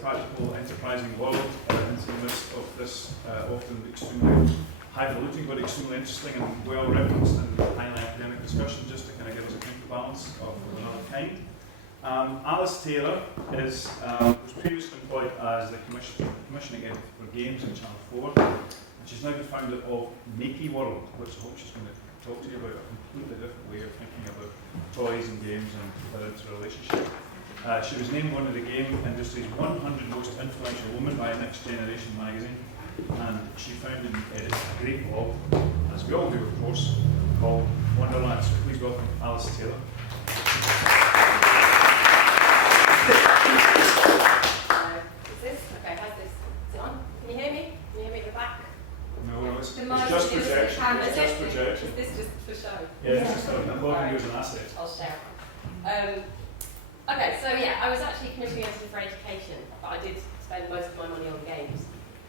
practical, enterprising world into the midst of this often extremely highfalutin but extremely interesting and well referenced and highly academic discussion, just to kind of give us a counterbalance of another kind. Alice Taylor was previously employed as the commissioning editor for games in Channel 4, and she's now the founder of Makieworld, which I hope she's going to talk to you about a completely different way of thinking about toys and games and their interrelationship. She was named one of the game industry's 100 most influential women by Next Generation magazine, and she founded and edited a great blog, as we all do of course, called Wonderland. So please welcome Alice Taylor. Can you hear me? Can you hear me at the back? No, it's just projection. It's just projection. Is this just for show? Yeah, it's just I'm logging you as an asset. I'll share. Okay, so yeah, I was actually commissioning editor for education, but I did spend most of my money on games.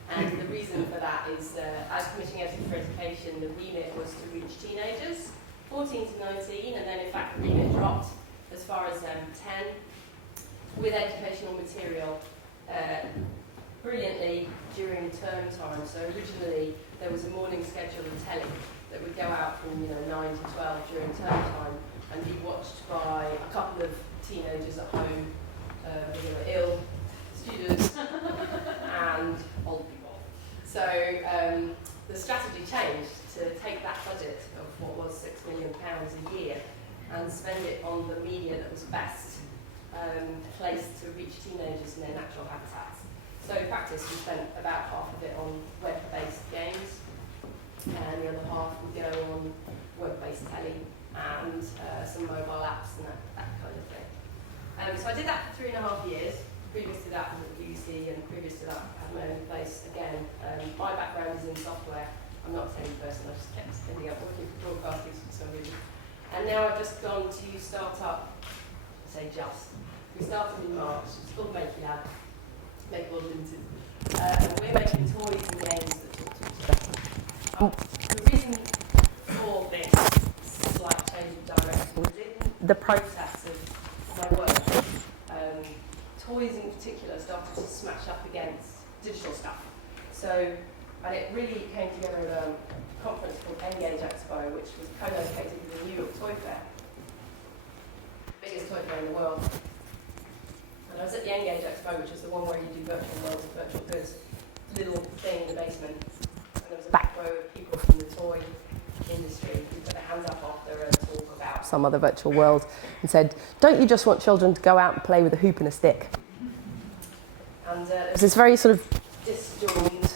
And the reason for that is, as commissioning editor for education, the remit was to reach teenagers, 14 to 19, and then in fact the remit dropped as far as 10, with educational material brilliantly during term time. So originally there was a morning schedule of telly that would go out from 9 to 12 during term time and be watched by a couple of teenagers at home, who were ill, students, and old people. So the strategy changed to take that budget of what was £6 million a year and spend it on the media that was best placed to reach teenagers in their natural habitats. So in practice, we spent about half of it on web-based games, and the other half would go on web-based telly and some mobile apps and that kind of thing. So I did that for 3.5 years. Previous to that, I was at the BBC, and previous to that, I had my own place again. My background is in software. I'm not a techie person, I just kept ending up working for broadcasters for some reason. And now I've just gone to start up, we started in March, it's called Makieworld Limited. And we're making toys and games that talk to each other. The reason for this slight change of direction was in the process of my work. Toys in particular started to smash up against digital stuff. So, and it really came together at a conference called Engage Expo, which was co-located with the New York Toy Fair, biggest toy fair in the world. And I was at the Engage Expo, which is the one where you do virtual worlds and virtual goods, little thing in the basement. And there was a back row of people from the toy industry who put their hands up after a talk about some other virtual world and said, "Don't you just want children to go out and play with a hoop and a stick?" And there was this very sort of disjointed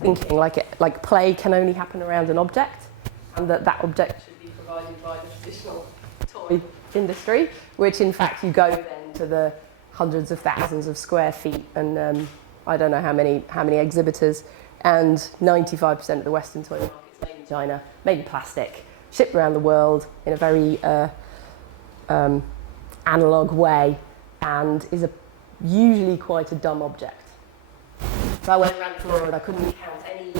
thinking, like play can only happen around an object, and that object should be provided by the traditional toy industry, which in fact you go then to the hundreds of thousands of square feet and I don't know how many exhibitors, and 95% of the Western toy market is made in China, made in plastic, shipped around the world in a very analog way, and is usually quite a dumb object. So I went around the floor and I couldn't count any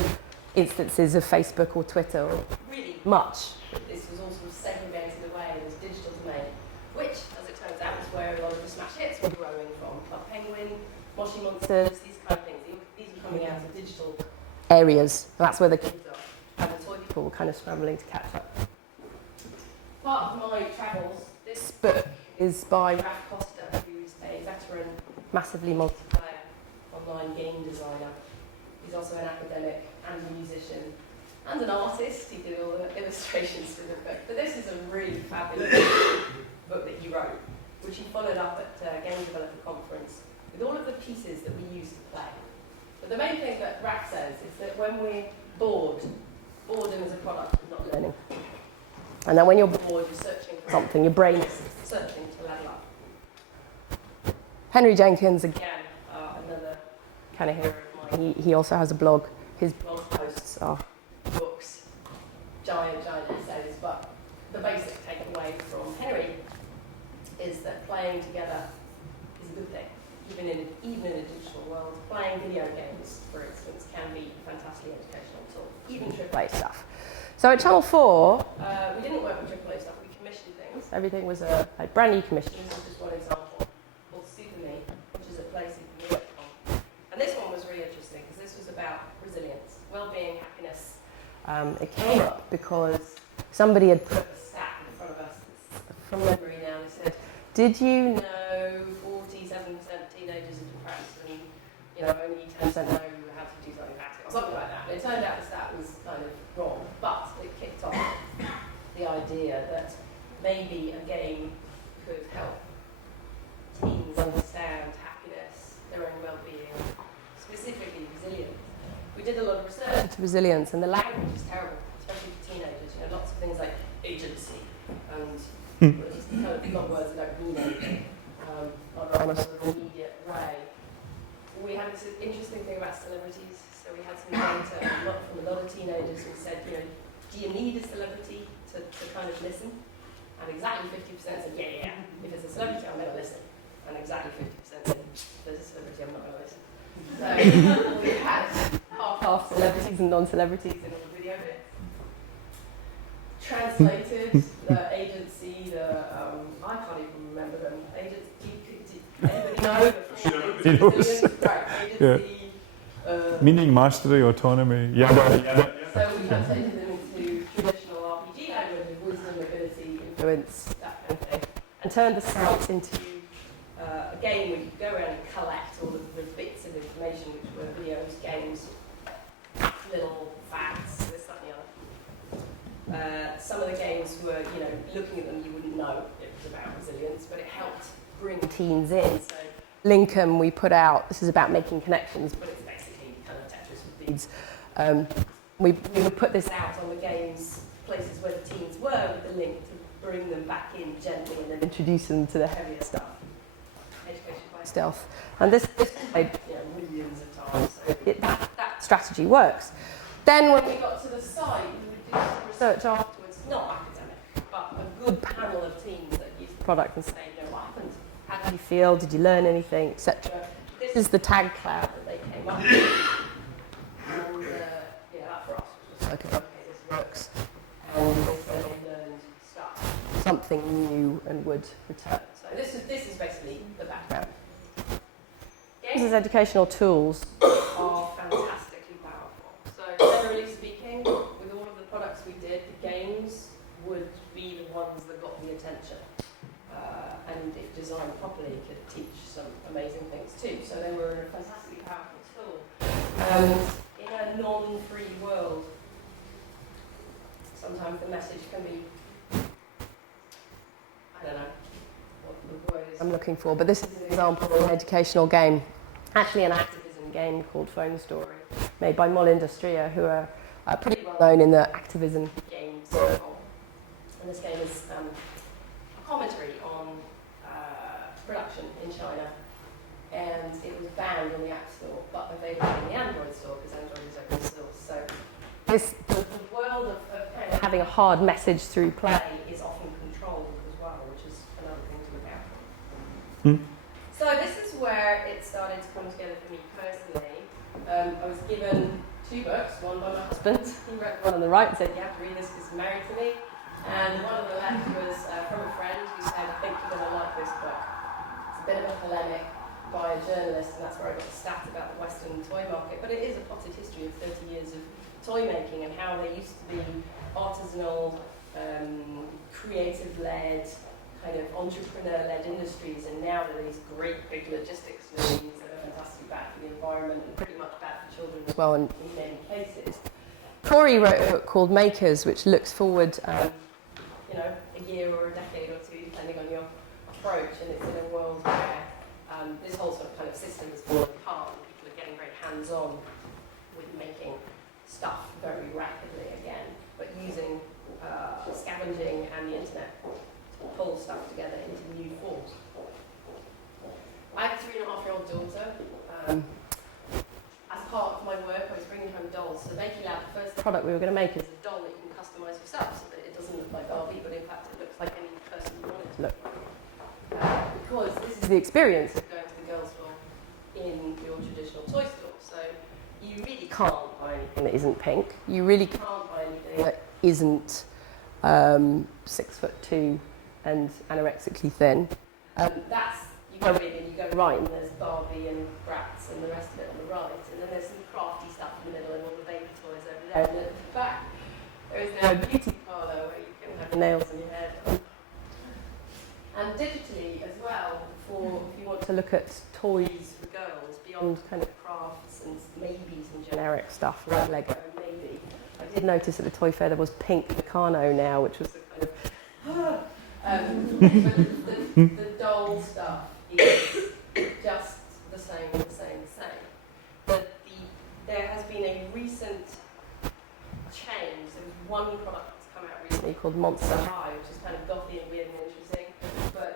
instances of Facebook or Twitter or really much. This was all sort of segregated away in this digital domain, which, as it turns out, is where a lot of the smash hits were growing from. Club Penguin, Moshi Monsters, these kind of things. These were coming out of digital areas. And that's where the kids are. And the toy people were kind of scrambling to catch up. Part of my travels, this book is by Raf Costa, who's a veteran, massively multiplayer online game designer. He's also an academic and a musician and an artist. He did all the illustrations for the book. But this is a really fabulous book that he wrote, which he followed up at Game Developer Conference with all of the pieces that we use to play. But the main thing that Raf says is that when we're bored, boredom is a product of not learning. And then when you're bored, you're searching for something, your brain is searching to level up. Henry Jenkins, again, another kind of hero of mine. He also has a blog. His blog posts are books, giant essays, but the basic takeaway from Henry is that playing together is a good thing. Even in a digital world, playing video games, for instance, can be a fantastically educational tool, even AAA stuff. So at Channel 4, we didn't work with AAA stuff, we commissioned things. Everything was a brand new commission. This is just one example, called Super Me, which is a place you can work on It came up because somebody had put a stat in front of us from memory now. They said, did you know 47% of teenagers are depressed and only 10% know how to do something about it, or something like that. It turned out the stat was kind of wrong, but it kicked off the idea that maybe a game could help teens understand happiness, their own well-being, specifically resilience. We did a lot of research into resilience, and the language is terrible, especially for teenagers. Lots of things like agency and just kind of long words that don't mean anything on a sort of immediate way. We had this interesting thing about celebrities. So we had some data from a lot of teenagers who said, do you need a celebrity to kind of listen? And exactly 50% said, yeah. If it's a celebrity, I'm going to listen. And exactly 50% said, if there's a celebrity, I'm not going to listen. So we had half celebrities and non-celebrities in all the video bits. Translated, the agency, I can't even remember them. Anybody know? Right, agency. Meaning mastery, autonomy. Yeah. So we translated them into traditional RPG language of wisdom, ability, influence, that kind of thing, and turned the site into a game where you could go around and collect all of the bits of information, which were videos, games, little facts, this, that, and the other. Some of the games were, looking at them, you wouldn't know it was about resilience, but it helped bring teens in. So Lincoln, we put out, this is about making connections, but it's basically kind of Tetris with beads. We would put this out on the games, places where the teens were, with the link to bring them back in gently and then introduce them to the heavier stuff. Education by stealth. And this played millions of times, so that strategy works. Then when we got to the site, we would do some research afterwards, not academic, but a good panel of teens that used the product and say, what happened? How did you feel? Did you learn anything, etc. This is the tag cloud that they came up with. And that for us was just like, okay, this works. And they learned stuff, something new, and would return. So this is basically the background. Games as educational tools are fantastically powerful. So generally speaking, with all of the products we did, the games would be the ones that got the attention. And if designed properly, could teach some amazing things too. So they were a fantastically powerful tool. In a non-free world, sometimes the message can be, I don't know what the word is I'm looking for, but this is an example of an educational game, actually an activism game called Phone Story, made by Mol Industria, who are pretty well known in the activism game circle. And this game is a commentary on production in China, and it was banned on the App Store, but available in the Android store because Android is open source. So the world of kind of having a hard message through play is often controlled as well, which is another thing to look out for. So this is where it started to come together for me personally. I was given 2 books, one by my husband. He read the one on the right and said, you have to read this because he's married to me. And one on the left was from a friend who said, I think you're going to like this book. It's a bit of a polemic by a journalist, and that's where I got the stat about the Western toy market. But it is a potted history of 30 years of toy making and how they used to be artisanal, creative-led, kind of entrepreneur-led industries, and now they're these great big logistics machines that are fantastically bad for the environment and pretty much bad for children as well in many cases. Corey wrote a book called Makers, which looks forward a year or a decade or two, depending on your approach, and it's in a world where this whole sort of kind of system is falling apart and people are getting very hands-on with making stuff very rapidly again, but using scavenging and the internet to pull stuff together into new forms. I have a 3.5-year-old daughter. As part of my work, I was bringing home dolls. So Makieworld, the first product we were going to make is a doll that you can customise yourself, so that it doesn't look like Barbie, but in fact it looks like any person you want it to look like. Because this is the experience of going to the girls' store in your traditional toy store. So you really can't buy anything that isn't pink. You really can't buy anything that isn't 6'2" and anorexically thin. You go in and you go right, and there's Barbie and Bratz and the rest of it on the right, and then there's some crafty stuff in the middle and all the baby toys over there. And at the back, beauty parlour where you can have your nails and your hair done. And digitally as well, for if you want to look at toys for girls beyond kind of crafts and maybe some generic stuff like Lego, maybe. I did notice at the toy fair there was pink Meccano now, which was a kind of the doll stuff is just the same. But there has been a recent change. There was one product that's come out recently called Monster High, which is kind of gothy and weird and interesting, but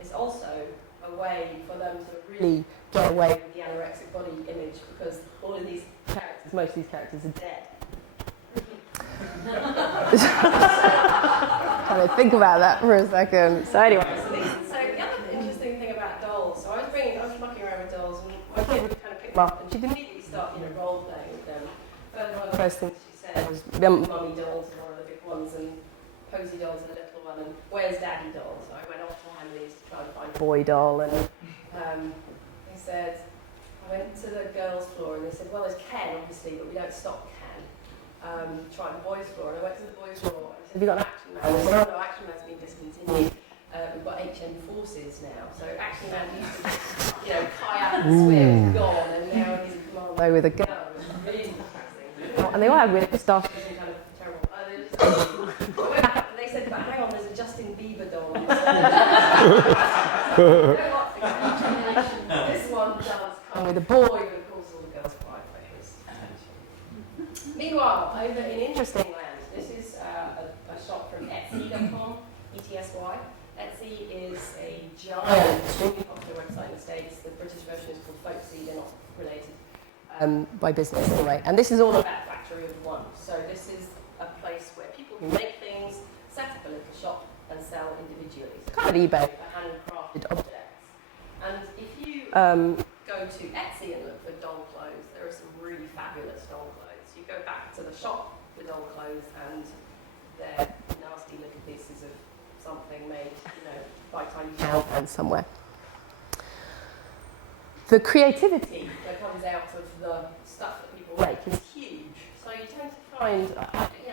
it's also a way for them to really get away with the anorexic body image, because all of these characters, most of these characters are dead. Kind of think about that for a second. So anyway, so the other interesting thing about dolls, so I was mucking around with dolls, and my kid would kind of pick them up, and she'd immediately start, role playing with them. But one of the first things she said was, "Mummy dolls are one of the big ones, and Posy doll's a little one, and where's Daddy doll?" So I went off to Hamleys to try to find a boy doll, and they said, I went to the girls' floor, and they said, "Well, there's Ken, obviously, but we don't stock Ken. Try the boys' floor." And I went to the boys' floor, and I said, "Have you got an Action Man?" And they said, "Oh, no, Action Man's been discontinued. We've got HM Forces now." So Action Man used to, kayak and swim, gone, and now he's a commando with a gun. It was really depressing. And they all had weird moustaches and kind of terrible. I went back and they said, "But hang on, there's a Justin Bieber doll." This one does come with a boy, but of course all the girls cry for his attention. Meanwhile, over in Interesting Land, this is a shop from Etsy.com, ETSY. Etsy is a giant, extremely popular website in the States. The British version is called Folksy, they're not related by business anyway. And this is all about Factory of One. So this is a place where people who make things set up a little shop and sell individually. So kind of eBay for handcrafted objects. And if you go to Etsy and look for doll clothes, there are some really fabulous doll clothes. You go back to the shop for doll clothes and they're nasty little pieces of something made, by tiny child somewhere. The creativity that comes out of the stuff that people make is huge. So you tend to find,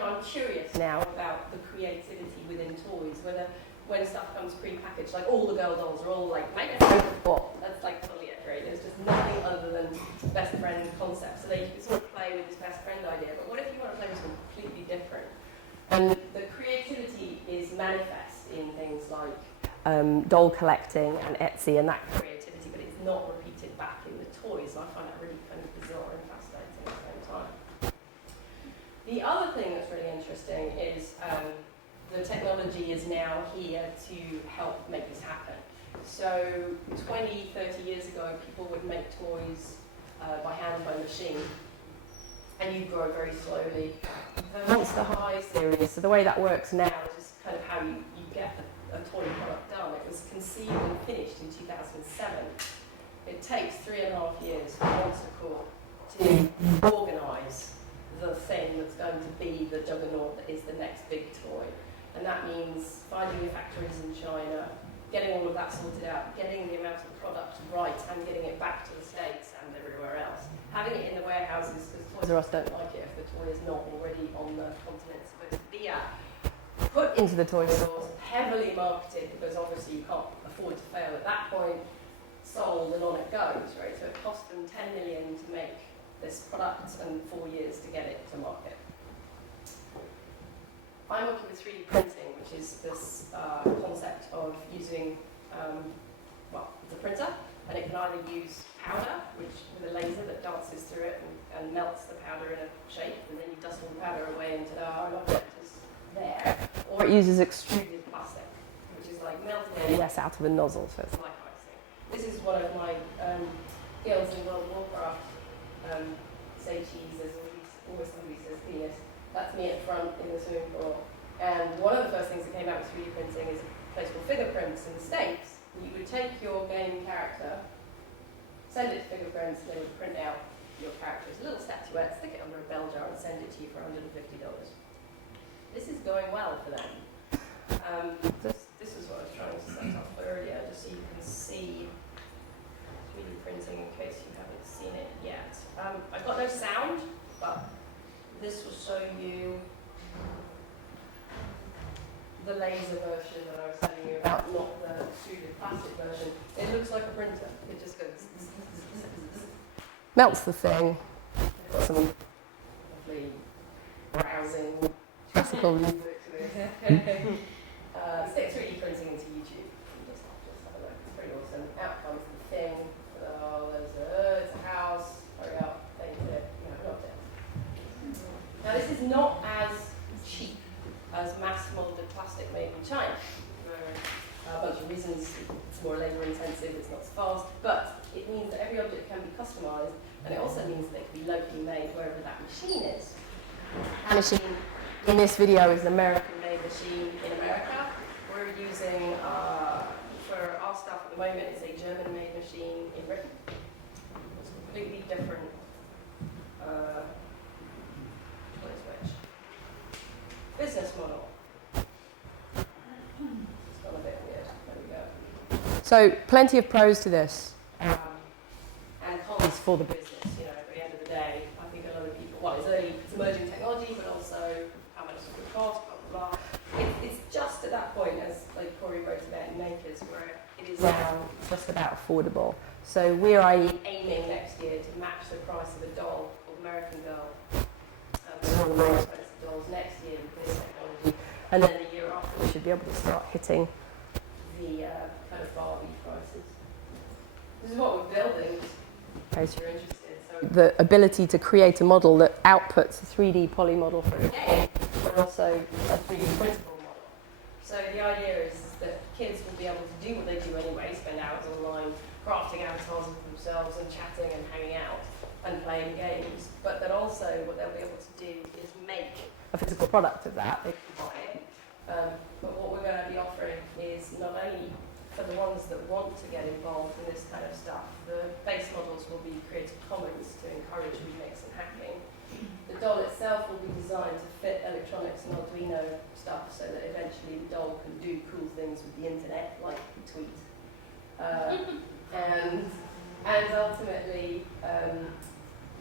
I'm curious now about the creativity within toys, whether when stuff comes pre-packaged, like all the girl dolls are all like, make a friend of what? That's like totally it, right? There's just nothing other than best friend concept. So they sort of play with this best friend idea, but what if you want to play with something completely different? And the creativity is manifest in things like doll collecting and Etsy and that creativity, but it's not repeated back in the toys. And I find that really kind of bizarre and fascinating at the same time. The other thing that's really interesting is the technology is now here to help make this happen. So 20, 30 years ago, people would make toys by hand, by machine, and you grow very slowly. The Monster High series, so the way that works now is just kind of how you get a toy product done. It was conceived and finished in 2007. It takes 3.5 years for Monster Corp to organise the thing that's going to be the juggernaut that is the next big toy. And that means finding your factories in China, getting all of that sorted out, getting the amount of product right and getting it back to the States and everywhere else. Having it in the warehouses, because Toys R Us don't like it if the toy is not already on the continent it's supposed to be at. Put into the toy stores, heavily marketed, because obviously you can't afford to fail at that point, sold and on it goes, right? So it cost them 10 million to make this product and 4 years to get it to market. I'm working with 3D printing, which is this concept of using, it's a printer, and it can either use powder, which with a laser that dances through it and melts the powder in a shape, and then you dust all the powder away into our object is there, or it uses extruded plastic, which is like melted ABS out of a nozzle, so it's like icing. This is one of my girls in World of Warcraft say cheese, there's always somebody who says penis. That's me at front in the swimming pool. And one of the first things that came out with 3D printing is a place called Fingerprints in the States. You would take your game character, send it to Fingerprints, and they would print out your character as a little statuette, stick it under a bell jar, and send it to you for $150. This is going well for them. This is what I was trying to set up earlier, just so you can see 3D printing in case you haven't seen it yet. I've got no sound, but this will show you the laser version that I was telling you about, not the extruded plastic version. It looks like a printer. It just goes, melts the thing. Got some lovely browsing classical music to it. Stick 3D printing into YouTube. Just have a look. It's pretty awesome. Out comes the thing. Oh, it's a house. Hurry up. Thank you. Not it. Now this is not as cheap as mass molded plastic made in China. For a bunch of reasons. It's more labour intensive, it's not as fast, but it means that every object can be customised, and it also means that it can be locally made wherever that machine is. That machine in this video is an American made machine in America. We're using, for our stuff at the moment, it's a German made machine in Britain. It's completely different. Business model. It's gone a bit weird. There we go. So, plenty of pros to this, and cons for the business. At the end of the day, I think a lot of people. Well, it's emerging technology, but also how much does it cost? Blah blah blah. It's just at that point, as like Corey wrote about in Makers, where it is now just about affordable. So we're aiming next year to match the price of a doll called American Girl. One of the more expensive dolls next year with this technology, and then the year after we should be able to start hitting the kind of Barbie prices. This is what we're building, in case you're interested. So the ability to create a model that outputs a 3D poly model for a game, but also a 3D printable model. So the idea is that kids will be able to do what they do anyway, spend hours online crafting avatars of themselves and chatting and hanging out and playing games, but that also what they'll be able to do is make a physical product of that. They can buy it. But what we're going to be offering is not only for the ones that want to get involved in this kind of stuff, the base models will be Creative Commons to encourage remix and hacking. The doll itself will be designed to fit electronics and Arduino stuff so that eventually the doll can do cool things with the internet, like tweet. And ultimately,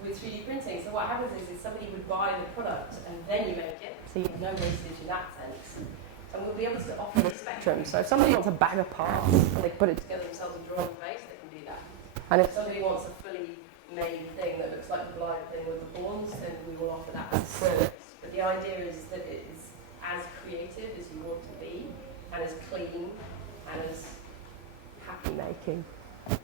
with 3D printing, so what happens is somebody would buy the product and then you make it, so you have no wastage in that sense. And we'll be able to offer the spectrum. So if somebody wants a bag of parts and they put it together themselves and draw on the face, they can do that. And if somebody wants a fully made thing that looks like the blind thing with the horns, then we will offer that as a service. But the idea is that it is as creative as you want to be, and as clean, and as happy making. But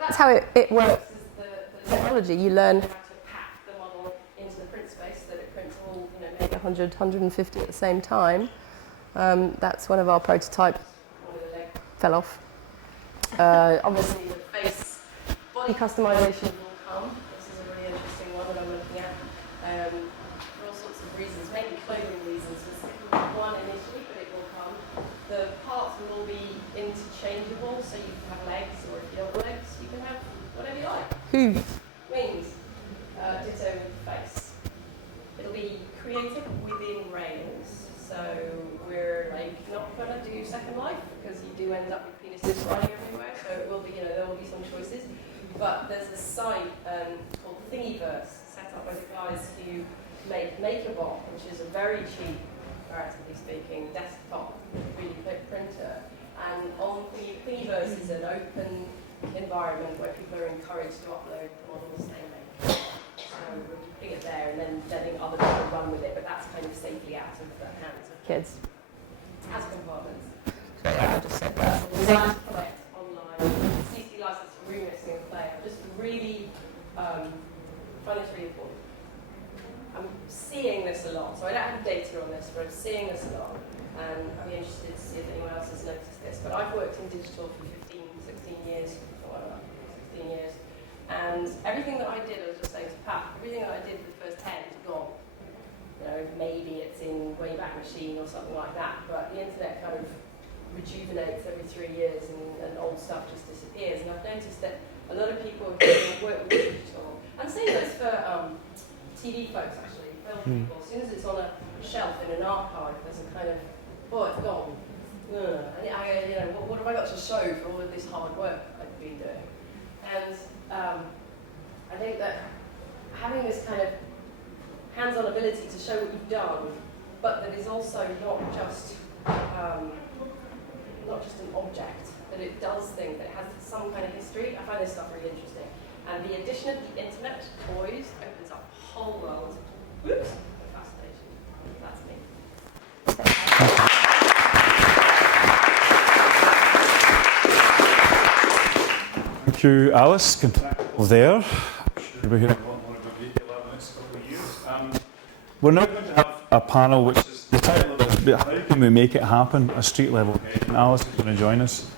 that's how it works. The technology, you learn how to pack the model into the print space so that it prints all, maybe 100, 150 at the same time. That's one of our prototypes. One of the leg fell off. Obviously, the face body customization will come. This is a really interesting one that I'm looking at for all sorts of reasons, mainly clothing reasons. It's one initially, but it will come. The parts will all be interchangeable, so you can have legs, or if you don't have legs, you can have whatever you like. Hooves. Wings. Ditto with the face. It'll be created within rails. So we're not going to do Second Life because you do end up with penises flying everywhere. So it will be, there will be some choices. But there's a site called Thingiverse set up by the guys who make Makieworld, which is a very cheap, relatively speaking, desktop 3D printer. And on Thingiverse is an open environment where people are encouraged to upload the models they make. So we're putting it there and then letting other people run with it, but that's kind of safely out of the hands of kids. As compartments. So yeah, I just said that. Design to collect online, CC license for remixing and play. I just really find this really important. I'm seeing this a lot, so I don't have data on this, but I'm seeing this a lot. And I'd be interested to see if anyone else has noticed this. But I've worked in digital for 15, 16 years, something like that, 16 years. And everything that I did, I was just saying to Pat, everything that I did for the first 10 is gone. Maybe it's in Wayback Machine or something like that, but the internet kind of rejuvenates every 3 years and old stuff just disappears. And I've noticed that a lot of people who work with digital, and same goes for TV folks actually, film people. As soon as it's on a shelf in an archive, there's a kind of, it's gone. And what have I got to show for all of this hard work I've been doing? And I think that having this kind of hands-on ability to show what you've done, but that is also not just not just an object, that it does things, that it has some kind of history. I find this stuff really interesting. And the addition of the internet to toys opens up a whole world. Whoops, of fascination. That's me. Thank you, Alice. Continue there. Should we hear? We're now going to have a panel which is the title is How Can We Make It Happen? A street level. And Alice is going to join us.